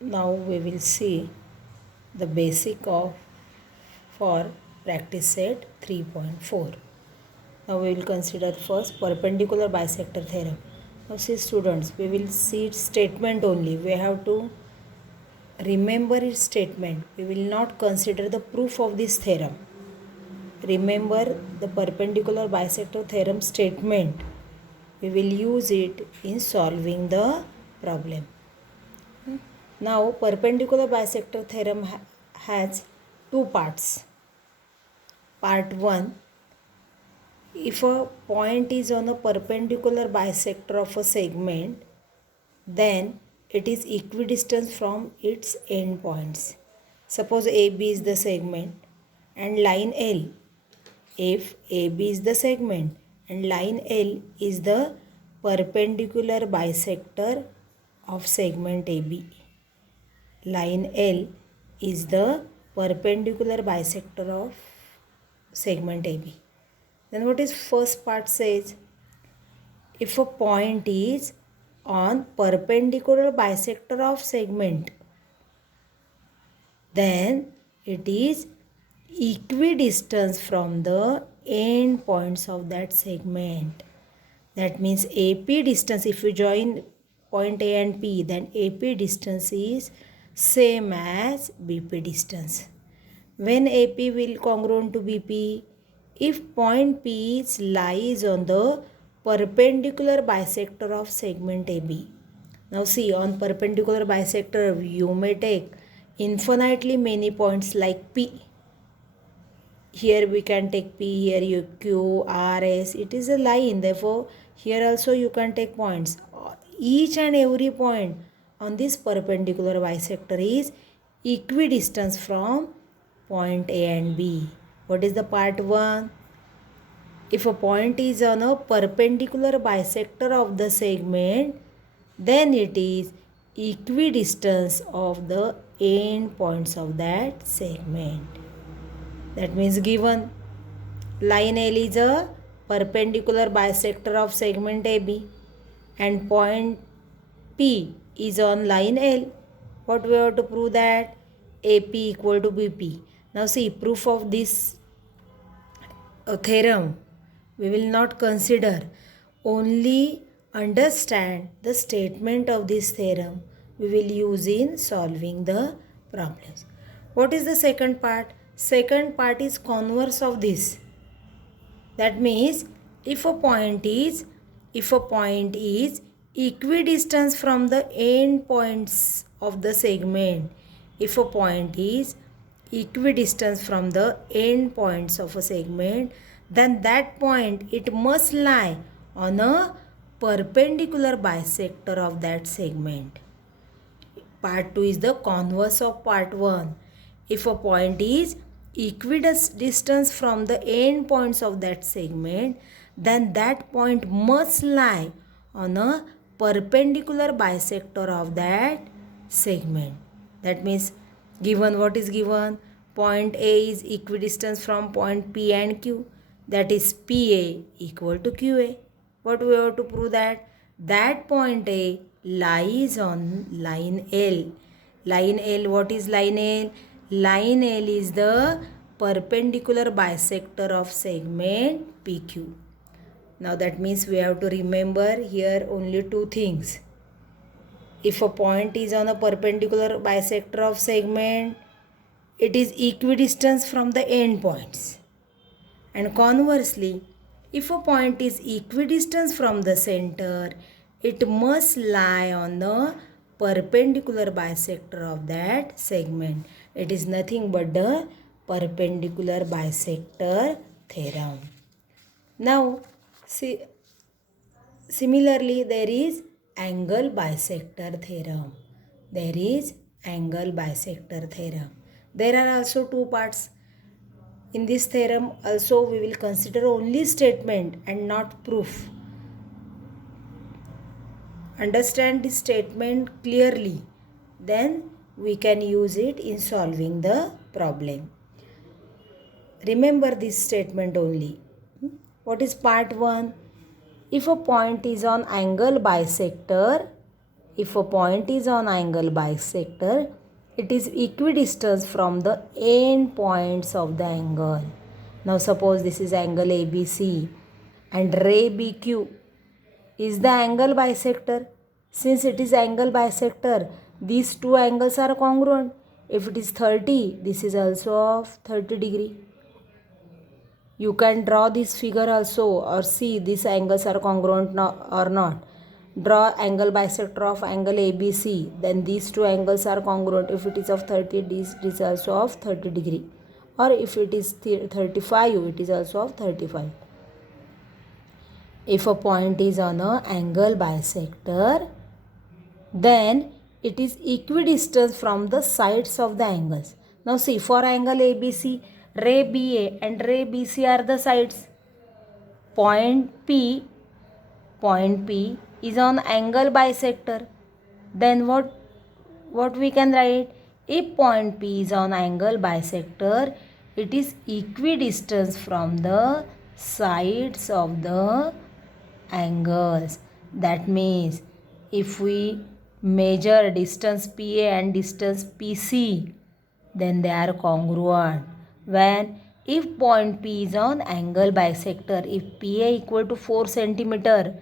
Now we will see the basic of for practice set 3.4. Now we will consider first perpendicular bisector theorem. Now see students, we will see its statement only. We have to remember its statement. We will not consider the proof of this theorem. Remember the perpendicular bisector theorem statement. We will use it in solving the problem. Now perpendicular bisector theorem has two parts. Part 1, if a point is on a perpendicular bisector of a segment, then it is equidistant from its endpoints. Suppose AB is the segment and line L. If AB is the segment and line L is the perpendicular bisector of segment AB. Line L is the perpendicular bisector of segment AB. Then what is first part says? If a point is on perpendicular bisector of segment, then it is equidistant from the end points of that segment. That means AP distance, if you join point A and P, then AP distance is same as BP distance. When AP will congruent to BP? If point P lies on the perpendicular bisector of segment AB. Now see, on perpendicular bisector you may take infinitely many points like P. Here we can take P, here you Q, R, S. It is a line, therefore here also you can take points. Each and every point on this perpendicular bisector is equidistant from point A and B. What is the part 1? If a point is on a perpendicular bisector of the segment, then it is equidistant of the end points of that segment. That means given line L is a perpendicular bisector of segment AB and point P is on line L. What we have to prove? That AP equal to BP. Now see, proof of this theorem we will not consider. Only understand the statement of this theorem we will use in solving the problems. What is the second part? Second part is converse of this. That means if a point is equidistant from the end points of the segment, if a point is equidistant from the end points of a segment, then that point it must lie on a perpendicular bisector of that segment. Part 2 is the converse of part 1. If a point is equidistant from the end points of that segment, then that point must lie on a perpendicular bisector of that segment. That means given, what is given? Point A is equidistant from point P and Q. That is PA equal to QA. What we have to prove? That that point A lies on line L. Line L, what is line L? Line L is the perpendicular bisector of segment PQ. Now that means we have to remember here only two things. If a point is on a perpendicular bisector of segment, it is equidistant from the end points. And conversely, if a point is equidistant from the center, it must lie on the perpendicular bisector of that segment. It is nothing but the perpendicular bisector theorem. Now, see, similarly, there is angle bisector theorem. There is angle bisector theorem. There are also two parts. In this theorem also we will consider only statement and not proof. Understand this statement clearly, then we can use it in solving the problem. Remember this statement only. What is part 1? If a point is on angle bisector if a point is on angle bisector, it is equidistant from the end points of the angle. Now suppose this is angle ABC and ray BQ is the angle bisector. Since it is angle bisector, these two angles are congruent. If it is 30, this is also of 30 degree. You can draw this figure also or see these angles are congruent or not. Draw angle bisector of angle ABC. Then these two angles are congruent. If it is of 30, this is also of 30 degree. Or if it is 35, it is also of 35. If a point is on an angle bisector, then it is equidistant from the sides of the angles. Now see, for angle ABC, ray BA and ray BC are the sides. Point P is on angle bisector. Then what we can write? If point P is on angle bisector, it is equidistant from the sides of the angles. That means if we measure distance PA and distance PC, then they are congruent. When if point P is on angle bisector, if PA equal to 4 centimeter,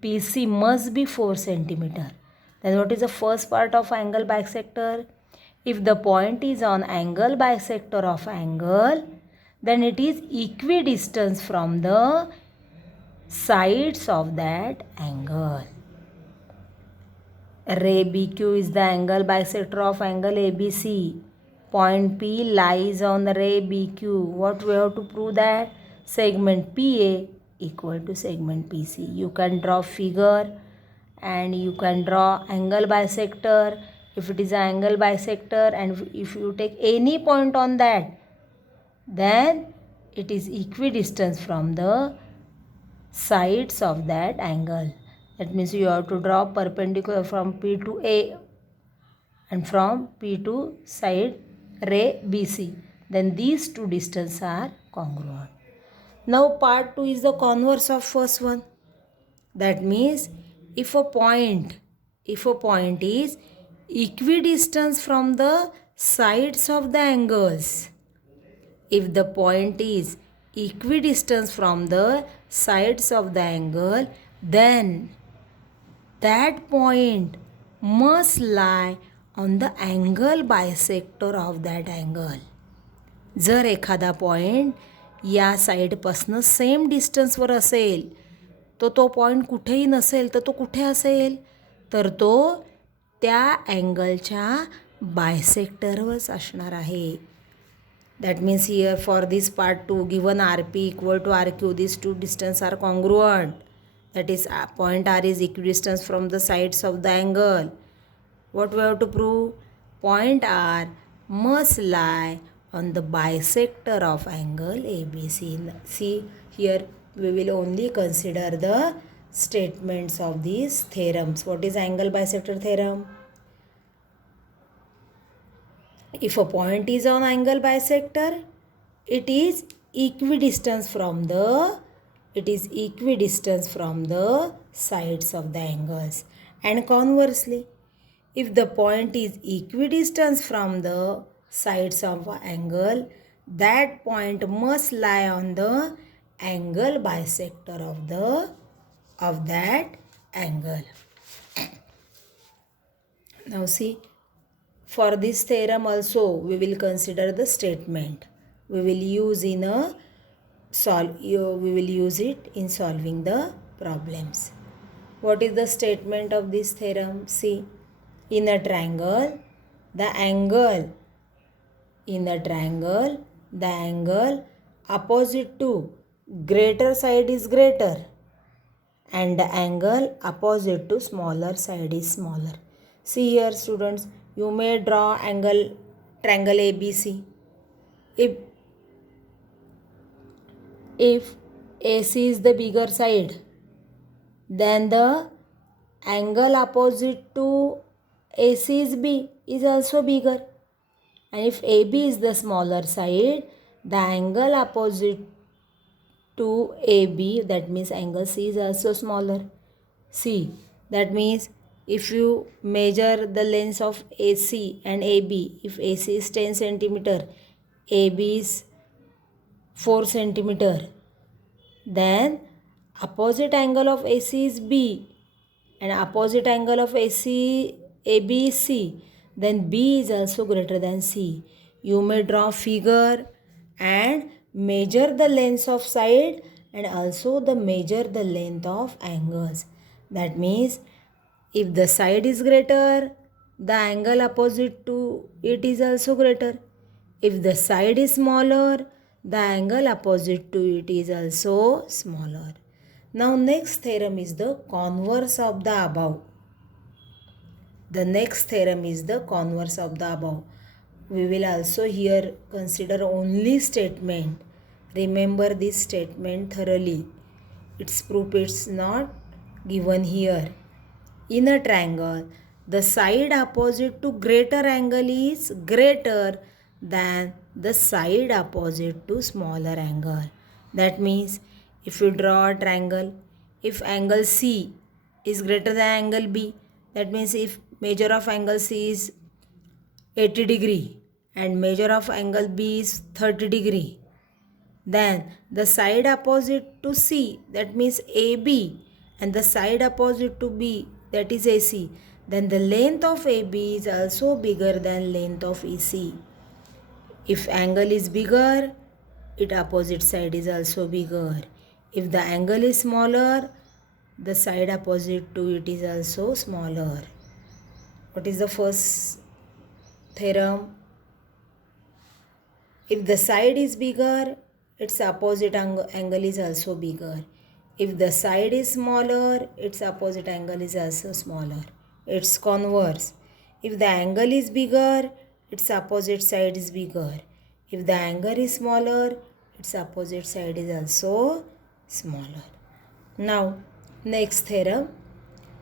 PC must be 4 centimeter. Then what is the first part of angle bisector? If the point is on angle bisector of angle, then it is equidistant from the sides of that angle. Ray BQ is the angle bisector of angle ABC. Point P lies on the ray BQ. What we have to prove that? Segment PA equal to segment PC. You can draw figure and you can draw angle bisector. If it is an angle bisector and if you take any point on that, then it is equidistant from the sides of that angle. That means you have to draw perpendicular from P to A and from P to side ray BC. Then these two distances are congruent. Now part 2 is the converse of first one. That means if a point is equidistant from the sides of the angles, if the point is equidistant from the sides of the angle, then that point must lie on the angle bisector of that angle. जर एखादा point या साईडपासनं same डिस्टन्सवर असेल तो point कुठेही नसेल तर तो कुठे असेल तर तो त्या अँगलच्या बायसेक्टरवरच असणार आहे. That means here for this part 2 given RP equal to RQ, these two distances are congruent. That is point R is equidistant from the sides of the angle. What we have to prove? Point R must lie on the bisector of angle ABC. See here we will only consider the statements of these theorems. What is angle bisector theorem? If a point is on angle bisector, it is equidistant from the sides of the angles. And conversely, if the point is equidistant from the sides of an angle, that point must lie on the angle bisector of that angle. Now see, for this theorem also we will consider the statement. We will use it in solving the problems. What is the statement of this theorem? See, in a triangle, the angle opposite to greater side is greater and the angle opposite to smaller side is smaller. See here students, you may draw triangle ABC. If AC is the bigger side, then the angle opposite to AC is also bigger. And if AB is the smaller side, the angle opposite to AB, that means angle C, is also smaller. See, that means if you measure the lengths of AC and AB, if AC is 10 centimeter, AB is 4 centimeter, then opposite angle of AC is B and opposite angle of AB is C, then B is also greater than C. You may draw figure and measure the lengths of side and also measure the length of angles. That means if the side is greater, the angle opposite to it is also greater. If the side is smaller, the angle opposite to it is also smaller. Now next theorem is the converse of the above. The next theorem is the converse of the above. We will also here consider only statement. Remember this statement thoroughly. Its proof is not given here. In a triangle, the side opposite to greater angle is greater than the side opposite to smaller angle. That means if you draw a triangle, if angle C is greater than angle B, that means if measure of angle C is 80 degree and measure of angle B is 30 degree, then the side opposite to C, that means AB, and the side opposite to B, that is AC, then the length of AB is also bigger than length of EC. If angle is bigger, its opposite side is also bigger. If the angle is smaller, the side opposite to it is also smaller. What is the first theorem? If the side is bigger, its opposite angle is also bigger. If the side is smaller, its opposite angle is also smaller. It's converse. If the angle is bigger, its opposite side is bigger. If the angle is smaller, its opposite side is also smaller. Now, next theorem.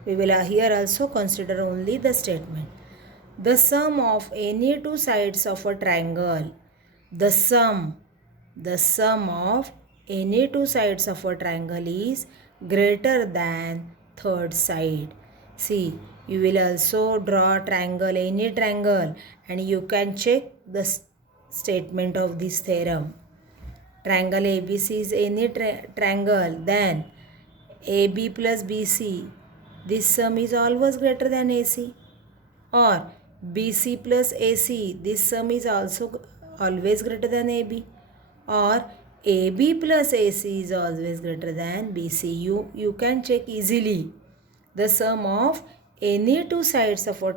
We will here also consider only the statement. The sum of any two sides of a triangle, the sum of any two sides of a triangle is greater than third side. See, you will also draw a triangle, any triangle, and you can check the statement of this theorem. Triangle ABC is any triangle, then AB plus BC, this sum is always greater than AC. Or BC plus AC, this sum is also always greater than AB. Or AB plus AC is always greater than BC. You can check easily. The sum of any two sides of a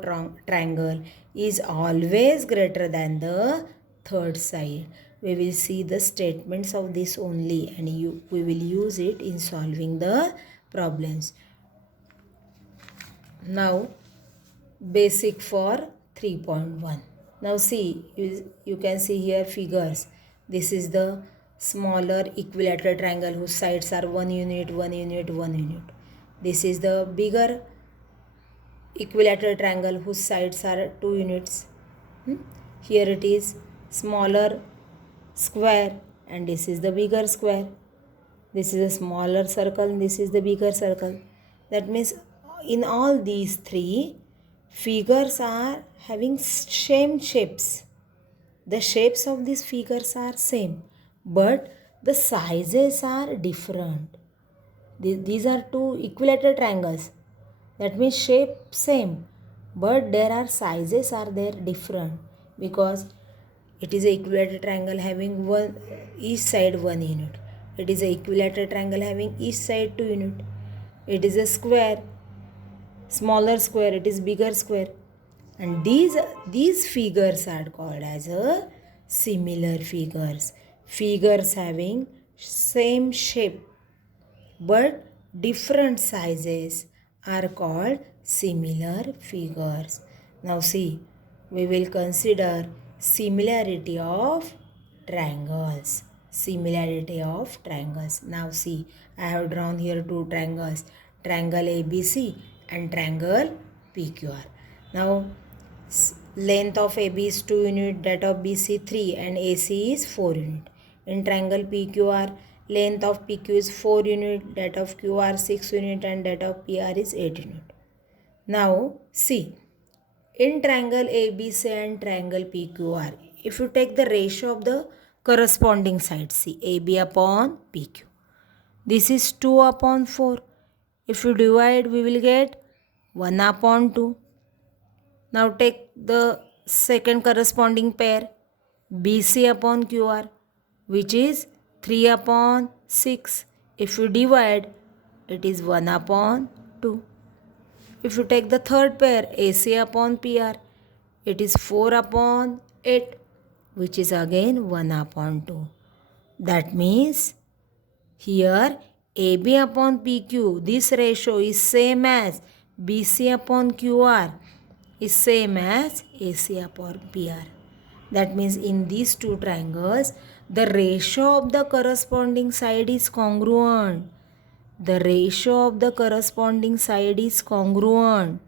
triangle is always greater than the third side. We will see the statements of this only and we will use it in solving the problems. Now, basic for 3.1. Now see, you can see here figures. This is the smaller equilateral triangle whose sides are 1 unit, 1 unit, 1 unit. This is the bigger equilateral triangle whose sides are 2 units. Here it is smaller square and this is the bigger square. This is a smaller circle and this is the bigger circle. That means in all these three, figures are having same shapes. The shapes of these figures are same, but the sizes are different. These are two equilateral triangles. That means shape same, but there are sizes are there different because it is a equilateral triangle having each side 1 unit. It is a equilateral triangle having each side 2 unit. It is a square, smaller square, it is bigger square. And these figures are called as a similar figures. Figures having same shape but different sizes are called similar figures. Now see, we will consider similarity of triangles. Similarity of triangles. Now see, I have drawn here two triangles, triangle ABC and triangle PQR. Now length of AB is 2 unit, that of BC 3 and AC is 4 unit. In triangle PQR, length of PQ is 4 unit, that of QR 6 unit and that of PR is 8 unit. Now see, in triangle ABC and triangle PQR, if you take the ratio of the corresponding sides, see AB upon PQ, this is 2 upon 4. If you divide, we will get 1 upon 2. Now take the second corresponding pair, BC upon QR, which is 3 upon 6. If you divide, it is 1 upon 2. If you take the third pair, AC upon PR, it is 4 upon 8, which is again 1 upon 2. That means here AB upon PQ, this ratio is same as BC upon QR, is same as AC upon PR. That means in these two triangles, the ratio of the corresponding side is congruent. The ratio of the corresponding side is congruent.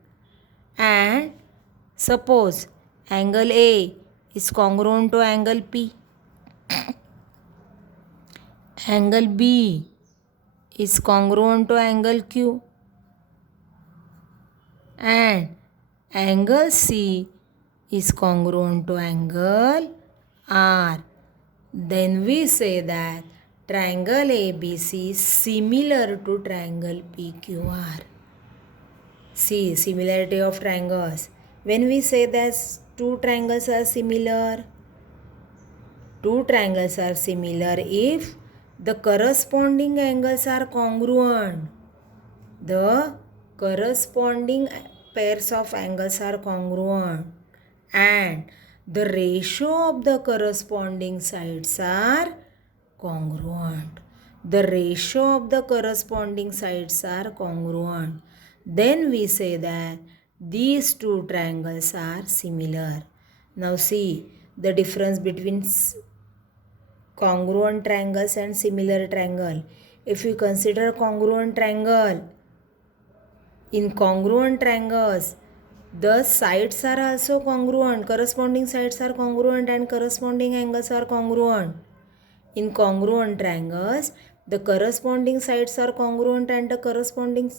And suppose angle A is congruent to angle P, angle B is congruent to angle Q, and angle C is congruent to angle R. Then we say that triangle ABC is similar to triangle PQR. See, similarity of triangles. When we say that two triangles are similar if the corresponding angles are congruent. The corresponding pairs of angles are congruent and the ratio of the corresponding sides are congruent. The ratio of the corresponding sides are congruent. Then we say that these two triangles are similar. Now see the difference between congruent triangles and similar triangle. If you consider congruent triangle, in congruent triangles, the sides are also congruent, corresponding sides are congruent and corresponding angles are congruent. In congruent triangles, the corresponding sides are congruent and the corresponding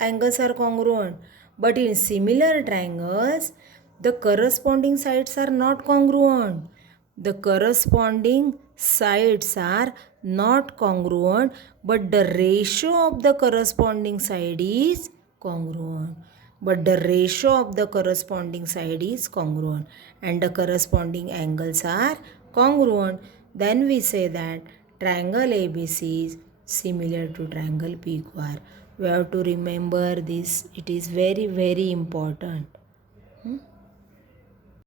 angles are congruent. But in similar triangles, the corresponding sides are not congruent. The corresponding sides are not congruent, but the ratio of the corresponding side is congruent. But the ratio of the corresponding side is congruent and the corresponding angles are congruent. Then we say that triangle ABC is similar to triangle PQR. We have to remember this. It is very, very important.